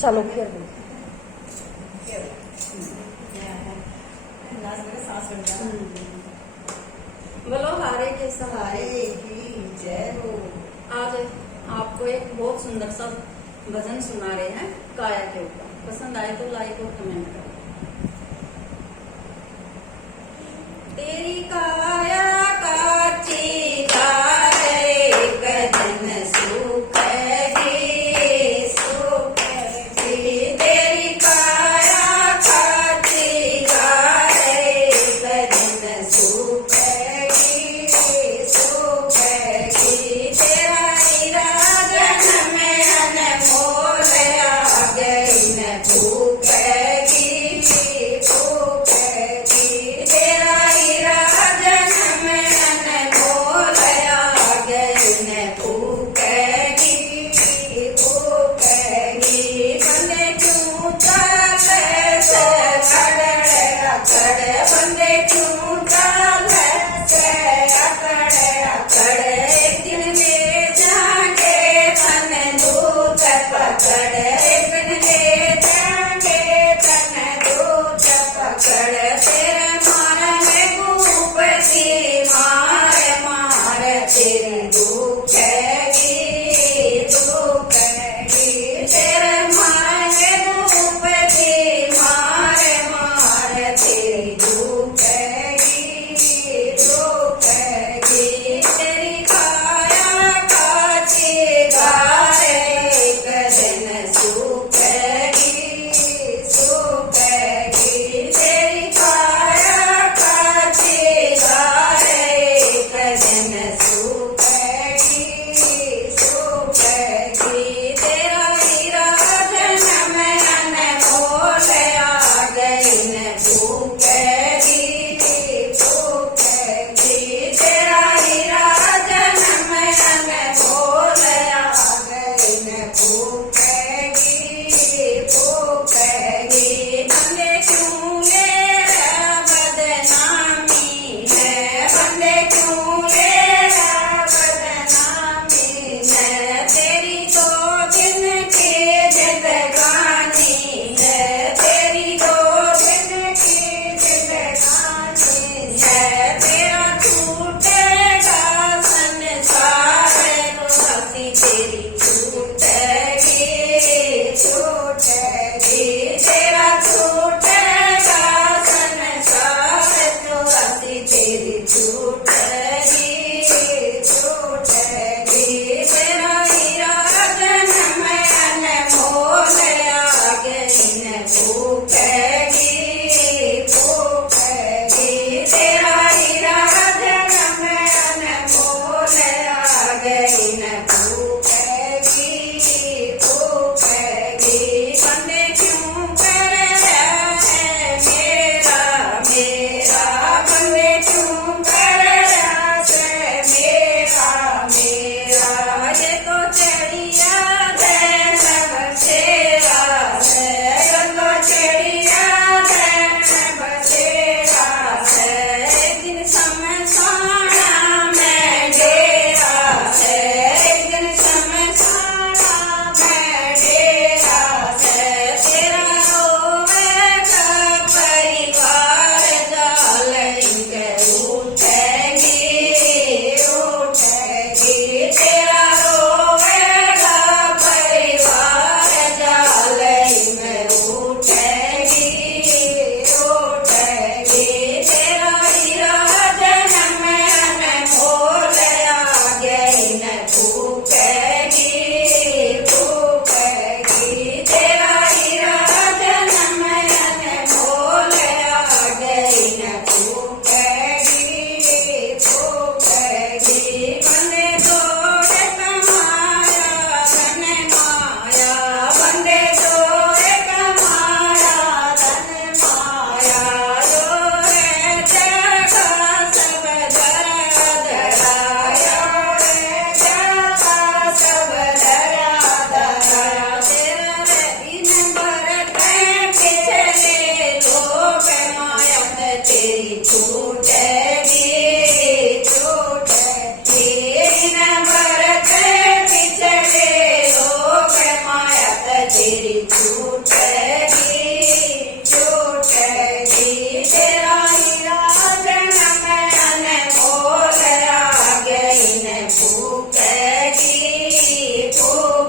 चलो खेल दो। बोलो हारे के सहारे हरे की जय हो। आज आपको एक बहुत सुंदर सा भजन सुना रहे हैं काया के ऊपर। पसंद आए तो लाइक और कमेंट करो। तेरी काया काची तारे कदम सुखेगी सुखेगी। तेरी काया काची तारे कदम सुखेगी सुखेगी। तेरा इरादन में अनमोल आ गई न भूखेगी भूखेगी। तेरा इरादन ફૂંકડી ફૂંકડી